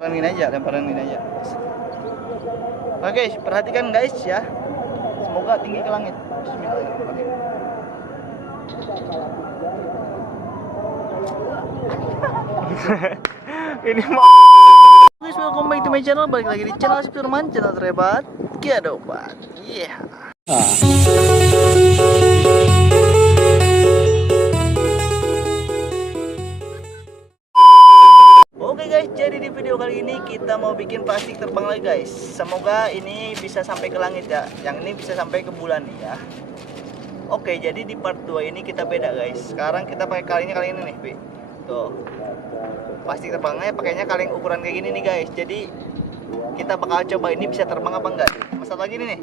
Lemparan ini aja. Oke, perhatikan guys ya. Semoga tinggi ke langit. Bismillahirrahmanirrahim. Ini mau. Guys, welcome back to my channel. Balik lagi di channel Firman, channel terhebat kehidupan. Iya. Oke guys, jadi di video kali ini kita mau bikin plastik terbang lagi guys. Semoga ini bisa sampai ke langit ya. Yang ini bisa sampai ke bulan nih ya. Oke, jadi di part 2 ini kita beda guys. Sekarang kita pakai kali ini nih, Pi. Tuh. Plastik terbangnya pakainya kaleng ukuran kayak gini nih guys. Jadi kita bakal coba ini bisa terbang apa enggak. Masalah lagi nih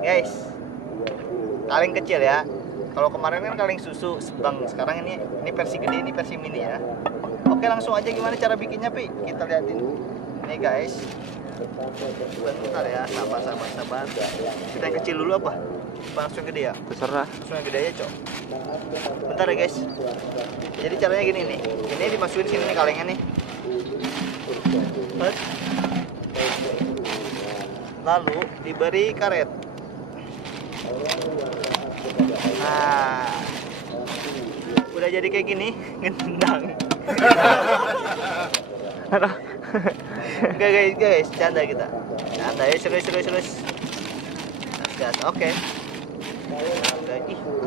guys. Kaleng kecil ya. Kalau kemarin kan kaleng susu sedang, sekarang ini versi gede, ini versi mini ya. Oke, langsung aja gimana cara bikinnya, Pi? Kita liatin. Nih guys. Bentar ya, sabar. Kita yang kecil dulu apa? Langsung gede ya? Terserah. Langsung yang gede aja, Cok. Bentar ya, guys. Jadi caranya gini nih. Ini dimasukin sini nih kalengnya nih. Lalu diberi karet. Nah, udah jadi kayak gini, gendang. Enggak guys, canda kita. Canda ya, serius. Gas, oke.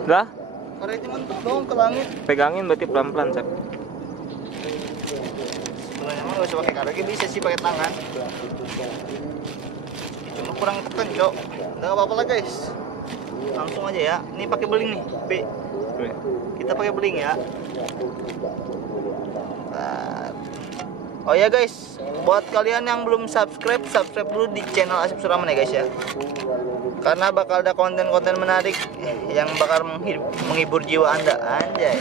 Udah? Karetnya mentok dong ke langit. Pegangin berarti pelan-pelan, Sep. Sebenarnya mah gak usah pakai karet, bisa sih pakai tangan. Cuma kurang tekan, Cok. Udah gak apa-apa lah guys. Langsung aja ya. Ini pakai beling nih, B. Kita pakai beling ya. Oh ya guys, buat kalian yang belum subscribe dulu di channel Asep Suraman ya guys ya. Karena bakal ada konten-konten menarik yang bakal menghibur jiwa Anda, anjay.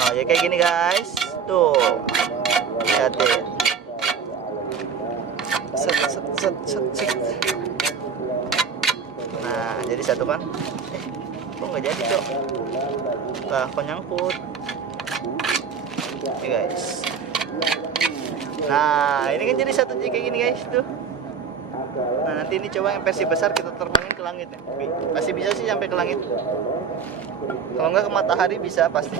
Nah, ya kayak gini guys. Tuh. Lihatin. Set. Nah, jadi satu kan. Kok nggak jadi, Cok? Lah, kok nyangkut. Oke guys. Nah, ini kan jadi satu kayak gini guys tuh. Nah, nanti ini coba yang versi besar kita terbangin ke langit ya. Pasti bisa sih sampai ke langit. Kalau nggak ke matahari bisa pasti.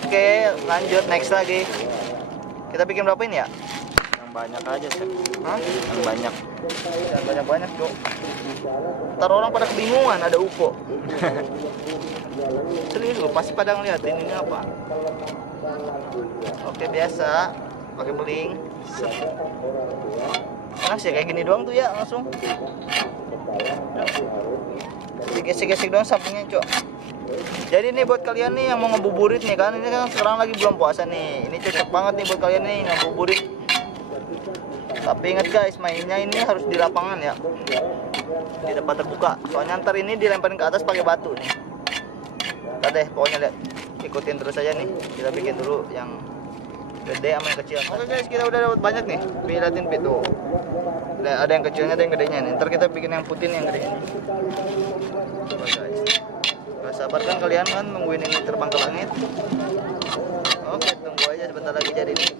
Oke, lanjut next lagi. Kita bikin berapa ini ya? Yang banyak aja, Sep. Hah? Yang banyak. Jangan banyak, Cok. Ntar orang pada kebingungan ada UFO. Serius loh, pasti pada ngeliatin ini apa. Oke, biasa pakai beling. Nah sih kayak gini doang tuh ya, langsung gesek-gesek doang sampingnya, Cok. Jadi nih buat kalian nih yang mau ngebuburit nih kan, ini kan sekarang lagi bulan puasa nih. Ini cocok banget nih buat kalian nih ngebuburit. Tapi ingat guys, mainnya ini harus di lapangan ya, di tempat terbuka. Soalnya ntar ini dilemparin ke atas pakai batu nih. Udah deh, pokoknya lihat, ikutin terus aja nih. Kita bikin dulu yang gede sama yang kecil. Oke guys, kita udah dapat banyak nih. Lihatin tuh. Ada yang kecilnya, ada yang gedenya nih. Ntar kita bikin yang putih yang gede. Coba guys. Gak sabar kan kalian kan nungguin ini terbang ke langit. Oke, tunggu aja sebentar lagi jadi nih.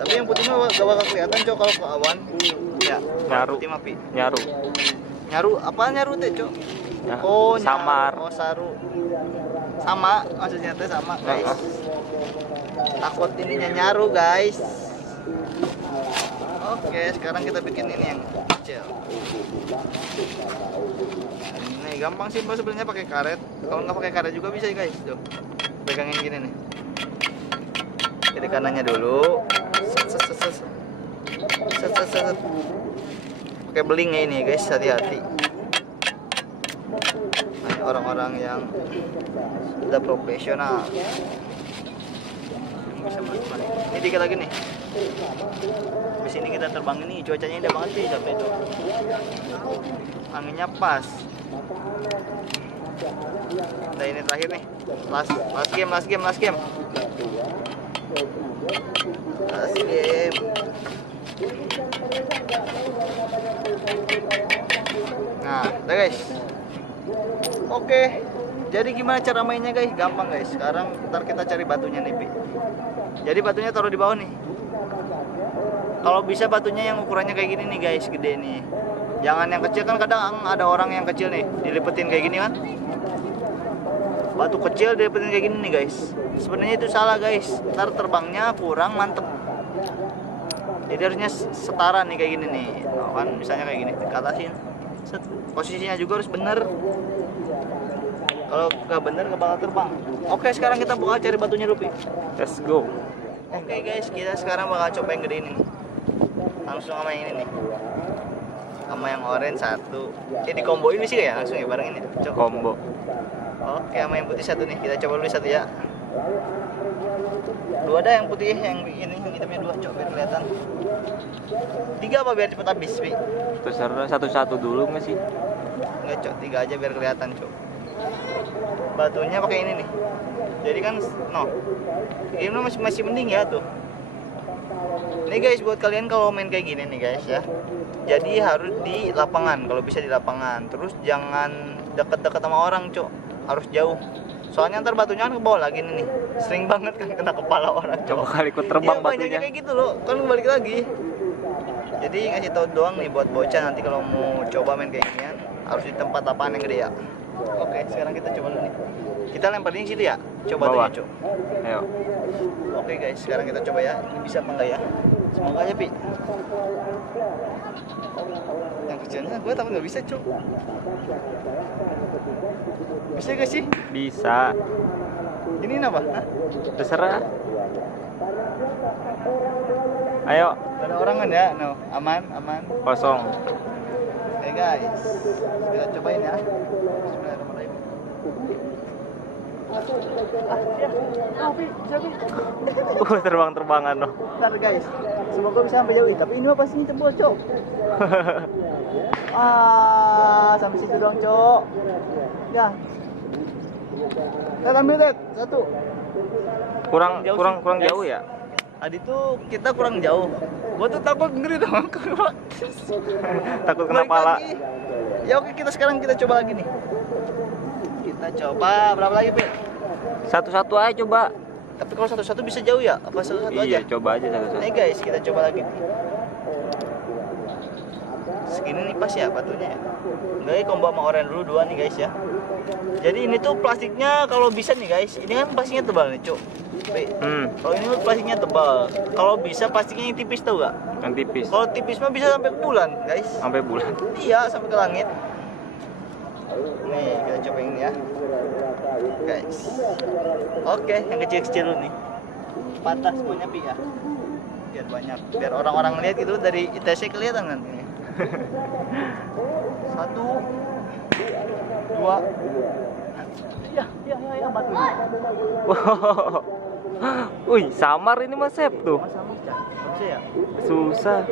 Tapi yang putih mah gak bakal kelihatan, Cok, kalau ke awan. Ya, Nyaru. putih mah, Pi. Nyaru. Apa nyaru teh, Cok? Ya, Oh, samar. Oh, saru. Sama, maksudnya teh sama, guys. Takut ininya nyaru, guys. Oke, sekarang kita bikin ini yang kecil. Ini gampang sih sebenarnya pakai karet. Kalau nggak pakai karet juga bisa, guys. Tuh. Pegangin gini nih. Kiri kanannya dulu. Set. Pakai beling ya ini, guys, hati-hati. Orang-orang yang udah profesional bisa menikmati. Ini dikit lagi nih. Di sini kita terbang ini, cuacanya indah banget sih sampai itu. Anginnya pas. Nah, ini terakhir nih. Last game. Nah, udah guys. Oke, Jadi gimana cara mainnya guys? Gampang guys. Sekarang ntar kita cari batunya nih, Pi. Jadi batunya taruh di bawah nih. Kalau bisa batunya yang ukurannya kayak gini nih guys, gede nih. Jangan yang kecil, kan kadang ada orang yang kecil nih dilipetin kayak gini kan. Batu kecil dilipetin kayak gini nih guys. Sebenarnya itu salah guys. Ntar terbangnya kurang mantep. Jadi harusnya setara nih kayak gini nih. Nah, kan misalnya kayak gini, dikatasin. Set. Posisinya juga harus bener. Kalau nggak bener nggak bakal terbang. Oke, sekarang kita bakal cari batunya dulu, Pi. Let's go. Oke guys, kita sekarang bakal coba yang gede ini nih. Langsung sama yang ini nih. Sama yang orange satu. Di komboin sih ya, langsung ya bareng ini. Coba. Combo. Oke, sama yang putih satu nih. Kita coba dulu satu ya. Dua dah yang putih, yang ini, yang hitamnya dua. Coba biar kelihatan. Tiga apa biar cepet habis, Pi? Terserah satu-satu dulu nggak sih? Enggak, Cok. Tiga aja biar kelihatan, Cok. Batunya pakai ini nih. Jadi kan ini masih mending ya tuh. Nih guys, buat kalian kalau main kayak gini nih guys ya. Jadi harus di lapangan, kalau bisa di lapangan. Terus jangan deket-deket sama orang, Cok. Harus jauh. Soalnya ntar batunya kan ke bawah lagi nih. Sering banget kan kena kepala orang, Cok. Coba kali ikut terbang Iya, banyaknya batunya. kayak gitu loh. Kan balik lagi. Jadi ngasih tahu doang nih buat bocah nanti kalau mau coba main kayak ginian harus di tempat lapangan yang gede ya. Oke, sekarang kita coba dulu nih. Kita lempar di situ ya. Coba Bawah. tuh, Cok. Ayo. Oke guys, sekarang kita coba ya. Ini bisa apa enggak ya? Semoga aja, Pi. Yang kecilnya gue tapi nggak bisa, Cok. Bisa gak sih? Bisa. Ini apa? Hah? Terserah. Ayo. Gak ada orang kan ya? No, aman, aman. Kosong. Oke guys, kita cobain ya. Bismillahirrahmanirrahim. Terbang-terbangan loh. Bentar guys, semoga bisa sampai jauh. Tapi ini mah pastinya jempol, Cok. Sampai situ doang, Cok. Ya. Kita ambil, Dad. Satu. Kurang Jauh kurang sih, kurang guys. jauh ya. Tadi tuh kita kurang jauh. Gua tuh takut ngeri dong. Takut kena Balik pala. lagi. Ya oke, sekarang kita coba lagi nih. Kita coba berapa lagi, Pi? Satu-satu aja coba. Tapi kalau satu-satu bisa jauh ya? Apa satu-satu aja? Iya, coba aja satu-satu. Nih guys, kita coba lagi nih. Segini nih pas ya batunya ya. Enggak ya, combo sama orange dulu dua nih guys ya. Jadi ini tuh plastiknya kalau bisa nih guys. Ini kan plastiknya tebal nih, Cuk. Kalau ini tuh plastiknya tebal. Kalau bisa plastiknya yang tipis, tau gak? Yang tipis. Kalau tipis mah bisa sampai ke bulan, guys. Sampai bulan. Iya, sampai ke langit. Nih, kita coba ini ya. Guys. Oke, yang kecil-kecil dulu nih. Patah semuanya, Pi ya. Biar banyak, biar orang-orang lihat gitu dari ITC kelihatan nanti. Satu, dua. Ya, batunya. Wow. Wih, samar ini Mas Sep tuh. Sama aja. Bisa ya? Susah.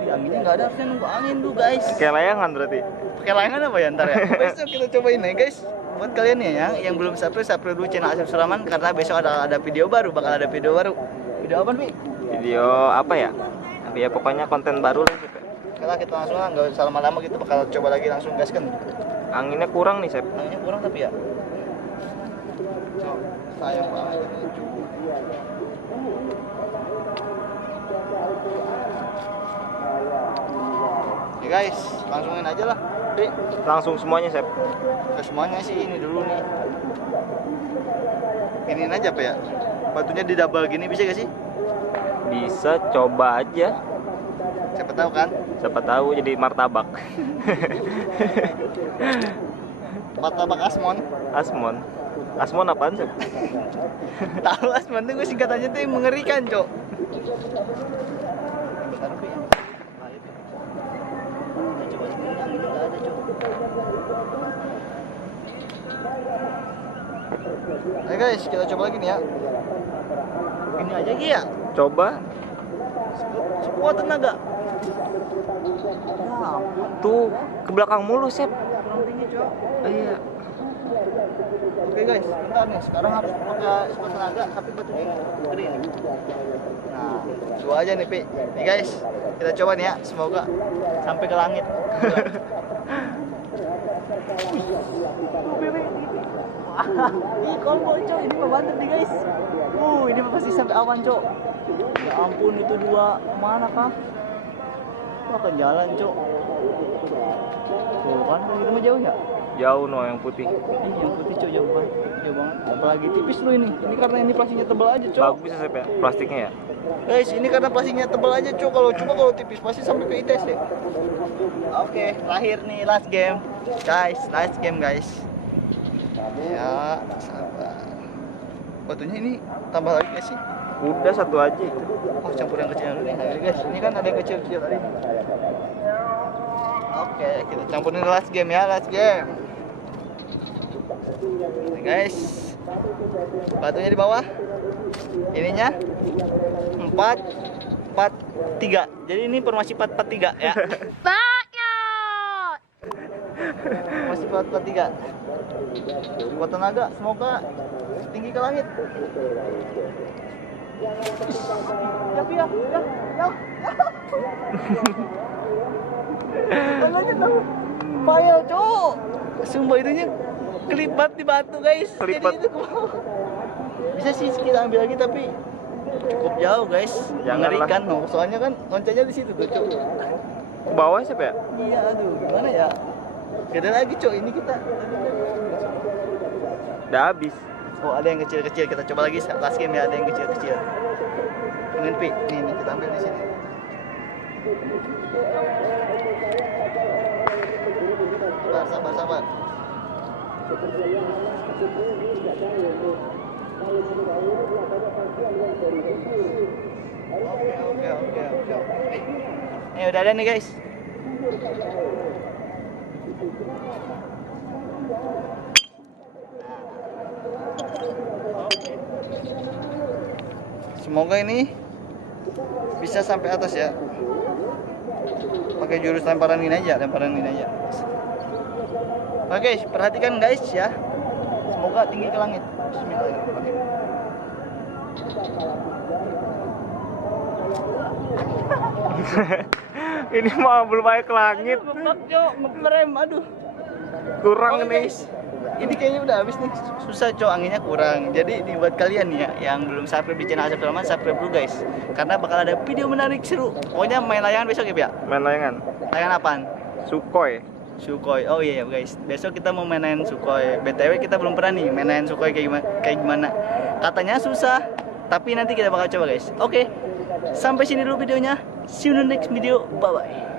Di anginnya nggak ada, harusnya nunggu angin tuh, guys. Kayak layangan berarti. Pakai layangan apa ya ntar ya? Besok kita cobain ya guys. Buat kalian nih ya yang belum subscribe dulu channel Asep Sulaman karena besok ada video baru, bakal ada video baru. Video apa nih? Video apa ya? Tapi ya pokoknya konten baru lah Sep. Kalau kita langsung lah, nggak usah lama-lama, kita bakal coba lagi langsung gaskan. Anginnya kurang nih Sep. Anginnya kurang tapi ya. Sayang banget. Ya guys, langsungin aja lah. Langsung semuanya Sep. Ke semuanya sih ini dulu nih. Iniin aja apa ya? Batunya di double gini bisa gak sih? Bisa, coba aja. Siapa tahu kan? Siapa tahu jadi martabak. Martabak Asmon. Asmon. Asmon apaan Sep? Tahu Asmon tuh gue singkatannya tuh yang mengerikan, Cok. Bentar, Pi. Ayo, Pi. Kita coba sini, anginnya nggak ada, Cok. Ayo guys, kita coba lagi nih ya. Ini aja Gi ya. Coba. Sekuat tenaga. Tuh ke belakang mulu Sep. Kurang tinggi, Cok. Iya. Oke guys, bentar nih. Sekarang harus pakai sekuat tenaga, tapi batunya gede nih. Nah, dua aja nih, Pi. Nih guys, kita coba nih ya. Semoga sampai ke langit. Ih, combo cok, ini mah banter nih guys. Ini mah pasti sampai awan cok. Ya ampun, itu dua mana kah? Wah, akan jalan cok. Tuh kan, itu mah jauh ya? Jauh no yang putih. Yang putih cok, jauh banget. Jauh banget. Apalagi tipis lu ini. Ini karena ini plastiknya tebal aja cok. Bagus ya Sep ya, plastiknya ya. Guys, ini karena plastiknya tebal aja cok. Kalau tipis pasti sampai ke ITS deh. Oke, lahir nih last game. Guys, last game guys. Ya, sabar. Batunya ini tambah lagi gak sih? Udah satu aja itu. Oh, campur yang kecil dulu nih. Ayo guys, ini kan ada yang kecil-kecil tadi. Oke, kita campurin last game ya, last game. Oke, guys. Batunya di bawah. Ininya 4 4 3. Jadi ini formasi 4-4-3 ya. Formasi 4-4-3. Kuat tenaga, semoga tinggi ke langit. Ya. Tangannya tahu. Payah, cok. Sumpah itunya kelipat di batu, guys. Kelipat. Jadi itu bisa sih kita ambil lagi tapi cukup jauh, guys. Janganlah. Mengerikan, no. Soalnya kan loncengnya di situ tuh, cok. Ke bawah Sep ya? Iya, aduh, gimana ya? Gede lagi, cok. Ini kita Udah habis. oh, ada yang kecil-kecil. Kita coba lagi last game ya, ada yang kecil-kecil. Dengan pi, nih kita ambil di sini. Sabar. Oke. Ini udah ada nih guys. Semoga ini bisa sampai atas ya. Pakai jurus lemparan ini aja. Oke, perhatikan guys ya. Semoga tinggi ke langit. Bismillahirrahmanirrahim. Ini mah belum aja ke langit. Ngeprem, aduh. Kurang Oke, nih. guys. Ini kayaknya udah habis nih. Susah cok, anginnya kurang. Jadi ini buat kalian ya yang belum subscribe di channel Asep Sulaiman, subscribe dulu guys. Karena bakal ada video menarik seru. Pokoknya main layangan besok ya, Pia. Main layangan. Layangan apaan? Sukhoi. Sukhoi. Oh iya guys. Besok kita mau mainin Sukhoi. BTW kita belum pernah nih mainin Sukhoi kayak gimana. Katanya susah, tapi nanti kita bakal coba guys. Oke. Sampai sini dulu videonya. See you in the next video. Bye bye.